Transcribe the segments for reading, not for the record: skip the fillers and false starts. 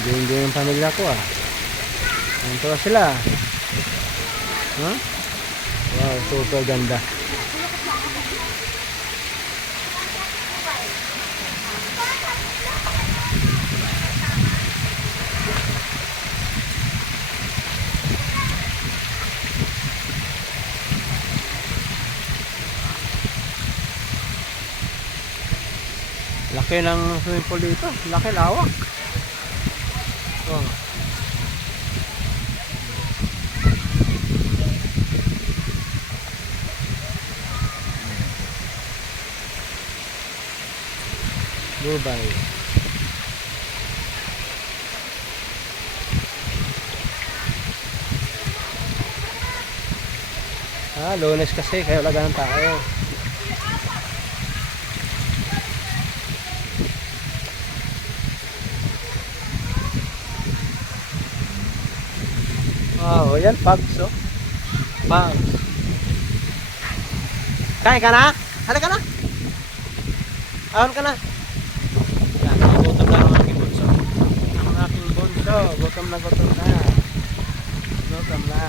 Hindi yung pamilya ko ah. Ito sila. Huh? Wow, super ganda. Laki ng swimming pool dito. Laki, lawak. Oh. Dubai. Lunes kasi kaya wala ganang tao. Wow, yan pugs oh. Pugs. Kain ka na? Halika na. Ahon ka na. Yan, gutom na ang aking bunso. Ang aking bunso, gutom na gutom na. Gutom na.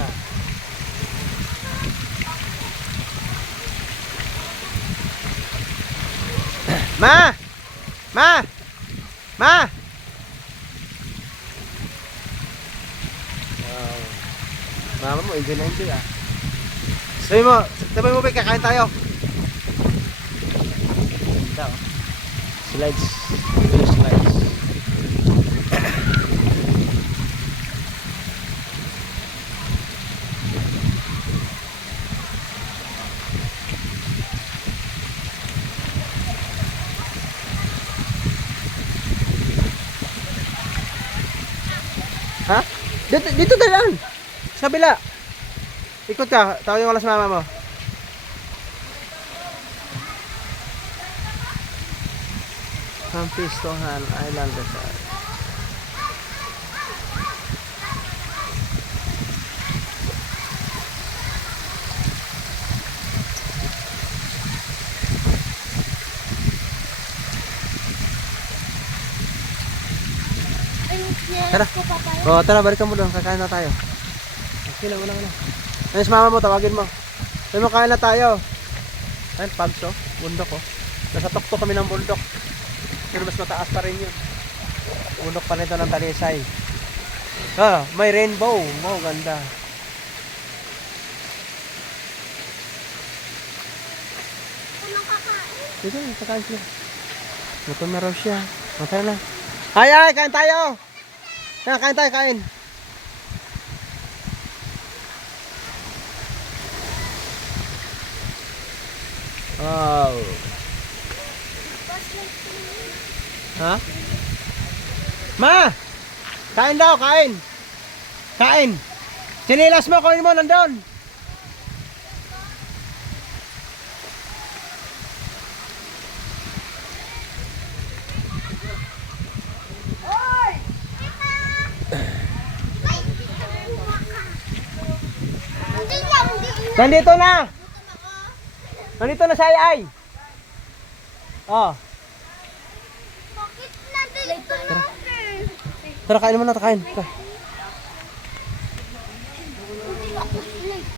Ma! Ma! Ma! Wow. Mama mo, enjoy na enjoy ah. Sabay mo ba kakain tayo? Ito. Slides. Slides. Ha? Dito dalan. Sa kabila. Ikot ka. Tawagin ko lang sa mama mo. Campistohan Island Resort. Tara. Oh, tara, balik ka mo doon. Kakain na tayo. Okay lang, wala. Ayos mama mo, tawagin mo. Sabi mo, kain na tayo. Ayun, pugs oh. Bundok oh. Nasa tuktok kami ng bundok. Pero mas mataas pa rin yun. Bundok pa nito ng Talisay. Ah, may rainbow. Wow, ganda. Dito, kakain siya. Gutom na raw siya. Matay na. Ay, kain tayo! Kain tayo, kain. Wow. Ha? Ma! Kain daw, kain. Kain. Sinilas mo, kunin mo, nandun. Nandito na. Nandito na si Ay. Oh. Bakit nandito na? Tara, kain mo na, kain.